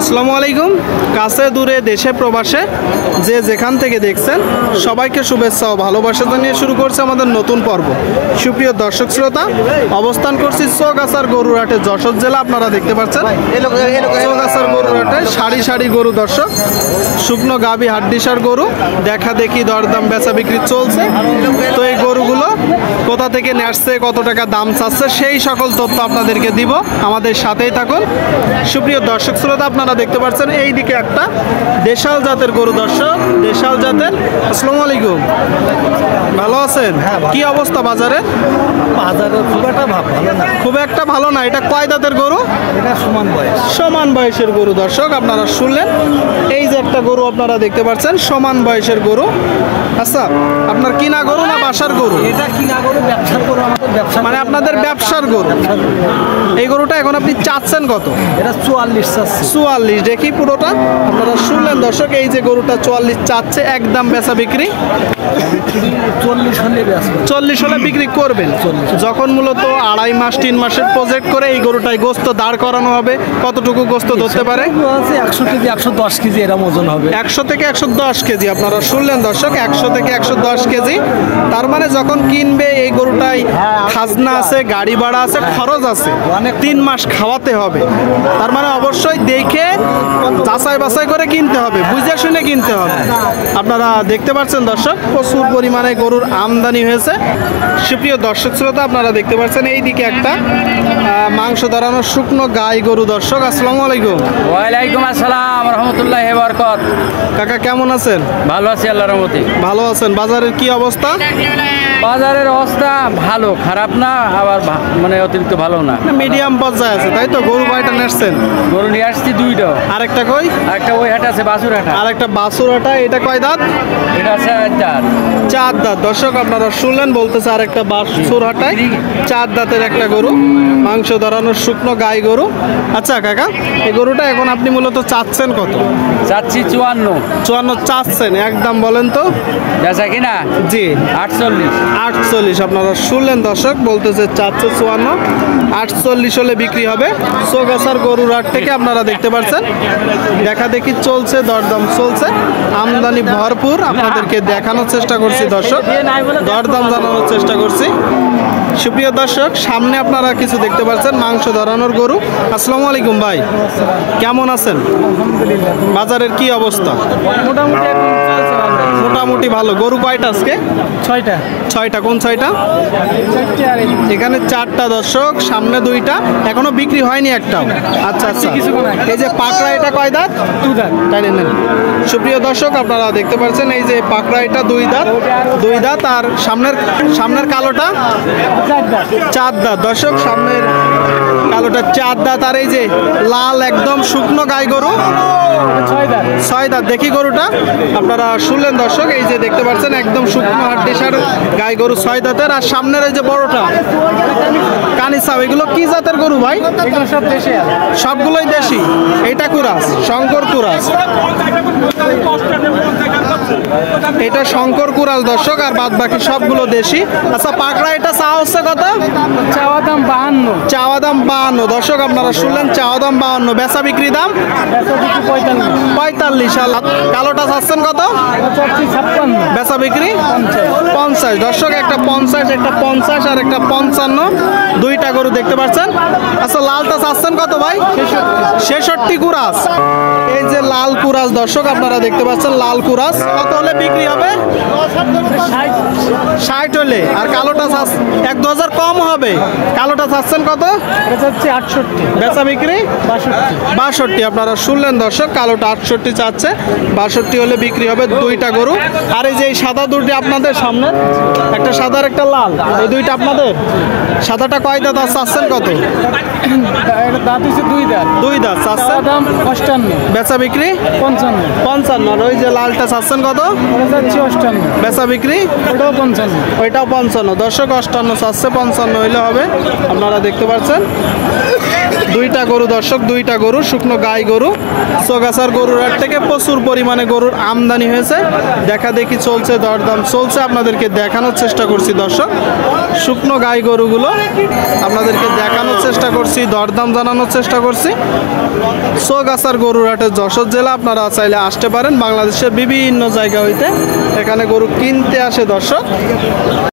আসসালামু আলাইকুম। কাছে দূরে দেশে প্রবাসে যে যেখান থেকে দেখছেন সবাইকে শুভেচ্ছা ও ভালোবাসা জানিয়ে শুরু করছে আমাদের নতুন পর্ব। সুপ্রিয় দর্শক শ্রোতা, অবস্থান করছি চৌগাছার গরুরহাটে, যশোর জেলা। আপনারা দেখতে পাচ্ছেন চৌগাছার গরুরহাটে সারি সারি গরু দর্শক, শুকনো গাভী হাড্ডিসার গরু দেখা দেখি দরদাম বেচা বিক্রি চলছে। তো এই গরুগুলো কোথা থেকে নেসছে, কত টাকা দাম চাচ্ছে, সেই সকল তথ্য আপনাদেরকে দিব, আমাদের সাথেই থাকুন। সুপ্রিয় দর্শক শ্রোতা, আপনারা দেখতে পাচ্ছেন এই দিকে একটা দেশাল জাতের গরু দর্শক, দেশাল জাতের। আসসালামু আলাইকুম, ভালো আছেন? কি অবস্থা বাজারে? খুব একটা ভালো না। এটা কয় দাঁতের গরু? এটা সমান বয়সের গরু দর্শক, আপনারা শুনলেন। এই যে একটা গরু আপনারা দেখতে পাচ্ছেন, সমান বয়সের গরু। আচ্ছা, আপনার কিনা গরু না বাসার গরু? এটা কিনা গরু, ব্যবসার গরু, আমাদের ব্যবসা। মানে আপনাদের ব্যবসার গরু। এই গরুটা এখন আপনি চাচ্ছেন কত? এটা 44 চাচ্ছি। 44 দেখি পুরোটা। আপনারা শুনলেন দর্শক, এই যে গরুটা 44 চাচ্ছে, একদম বেচা বিক্রি 40 হলে বেচবো। 40 হলে বিক্রি করবেন। যখন মূলত 2.5 মাস 3 মাসের প্রজেক্ট করে এই গরুটাই গোস্ত দাঁড় করানো হবে, কতটুকু গোস্ত ধরতে পারে? 100 কেজি 110 কেজি এরকম ওজন হবে। 100 থেকে 110 কেজি। আপনারা শুনলেন দর্শক, 100 থেকে 110 কেজি। তার মানে যখন কিনবে এই গরুটাই খাজনা আছে, গাড়ি ভাড়া আছে, খরচ আছে, 3 মাস খাওয়াতে হবে। তার মানে অবশ্যই দেখে যাচাই বাছাই করে কিনতে হবে, বুঝে শুনে কিনতে হবে। আপনারা দেখতে পাচ্ছেন দর্শক, প্রচুর পরিমাণে গরুর আমদানি হয়েছে। সুপ্রিয় দর্শক শ্রোতা, আপনারা দেখতে পাচ্ছেন এই দিকে একটা মাংস দাঁড়ানো শুকনো গাই গরু দর্শক। আসসালামু আলাইকুম। ওয়ালাইকুম আসসালাম রহমতুল্লাহ বরকত। কাকা কেমন আছেন? ভালো আছি আল্লাহর রহমতে। ভালো আছেন? বাজারের কি অবস্থা? বাজারের অবস্থা ভালো, খারাপ না, আবার মানে অতিরিক্ত ভালো না, মিডিয়াম পর্যায়ে আছে, তাই তো? গরু কয়টা নেসছেন? গরু নিয়ে আসছি 2টা। আরেকটা কই? একটা ওই হাট আছে, বাসুর হাট। আর একটা বাছুরটা। এটা কয় দাঁত? এটা আছে 4 দাঁত দর্শক, আপনারা শুনলেন, বলতেছে আরেকটা বাছুরহাটায় 4 দাঁতের একটা গরু, মাংস ধরানোর শুকনো গাই গরু। আচ্ছা কাকা, এই গরুটা এখন আপনি মূলত চাচ্ছেন কত? চাচ্ছি 54 চাচ্ছেন, একদম বলেন তো। বেচা কিনা জি 48। আপনারা শুনলেন দর্শক, বলতেছে চাচ্ছে 54, 48 হলে বিক্রি হবে। চৌগাছার গরুর হাট থেকে আপনারা দেখতে পাচ্ছেন দেখা দেখি চলছে, দরদাম চলছে, আমদানি ভরপুর। আপনাদেরকে দেখানোর চেষ্টা করছি দর্শক, দরদাম জানানোর চেষ্টা করছি। সুপ্রিয় দর্শক, সামনে আপনারা কিছু দেখতে পাচ্ছেন মাংস ধরানোর গরু। আসসালামু আলাইকুম ভাই, কেমন আছেন? বাজারের কি অবস্থা? মোটামুটি ভালো। গরু কয়টা আজকে? 6টা। কোন 6টা? এখানে 4টা দর্শক, সামনে 2টা, এখনো বিক্রি হয়নি একটাও। আচ্ছা, এই যে পাকড়া, এটা কয় দাঁত? 2 দাঁত। তাই নেন। সুপ্রিয় দর্শক, আপনারা দেখতে পাচ্ছেন এই যে পাকড়া, এটা 2 দাঁত। আর সামনের কালোটা 4 দাঁত দর্শক, সামনের কালোটা 4 দাঁত। আর এই যে লাল একদম শুকনো গাই গরু 6 দাঁত। দেখি গরুটা। আপনারা শুনলেন দর্শক, এই যে দেখতে পাচ্ছেন একদম শুকনো হাড্ডিসার গাই গরু 6 দাঁতের। আর সামনের এই যে বড়টা কানিসা, এগুলো কি জাতের গরু ভাই? এগুলো সব দেশি, সবগুলোই দেশি। এইটা কুরাস, শঙ্কর কুরাস। এটা শঙ্কর কুরাস দর্শক, আর বাদ বাকি সবগুলো দেশি। আচ্ছা পাকড়া, এটা চা হচ্ছে কত? চাওয়া দাম 52। চাওয়া দাম 52 দর্শক, আপনারা শুনলেন, চাওয়া দাম 52। বেচা বিক্রি দাম 45। আর কালোটা চাচ্ছেন কত? বেচা বিক্রি 50 দর্শক। একটা 50, একটা 50 আর একটা 55, 2টা গরু দেখতে পাচ্ছেন। আচ্ছা লালটা চাচ্ছেন কত ভাই? 66 কুরাস। এই যে লাল কুরাস দর্শক, আপনারা দেখতে পাচ্ছেন লাল কুরাস। কত হলে বিক্রি হবে? 60 হলে। আর কালোটা 1-2,000 কম হবে। কালোটা চাচ্ছেন কত? 68। বেচা বিক্রি 62। আপনারা শুনলেন দর্শক, কালোটা 68 চাচ্ছে, 62 হলে বিক্রি হবে। 2টা গরু। আর এই যে সাদা 2টি আপনাদের সামনে, একটা সাদা আর একটা লাল, এই 2টা আপনাদের। সাদাটা কয় দাঁত আর চাচ্ছেন কত? দাঁত হচ্ছে 2 দাঁত। 2 দাঁত চাচ্ছেন, দাম 55। বেচা বিক্রি 55। আর ওই যে লালটা চাচ্ছেন কত? 58। বেচা বিক্রি ওটাও 55। ওইটাও 55 দর্শক। 58 চাচ্ছে, 55 হইলে হবে। আপনারা দেখতে পাচ্ছেন। দুইটা গরু দর্শক, দুইটা গরু শুকনো গাই গরু। সোগাছার গরুর হাট থেকে প্রচুর পরিমাণে গরুর আমদানি হয়েছে, দেখা দেখি চলছে, দরদাম চলছে, আপনাদেরকে দেখানোর চেষ্টা করছি দর্শক। শুকনো গাই গরুগুলো আপনাদেরকে দেখানোর চেষ্টা করছি, দরদাম জানানোর চেষ্টা করছি। সোগাছার গরুর হাটে যশোর জেলা, আপনারা চাইলে আসতে পারেন। বাংলাদেশের বিভিন্ন জায়গা হইতে এখানে গরু কিনতে আসে দর্শক।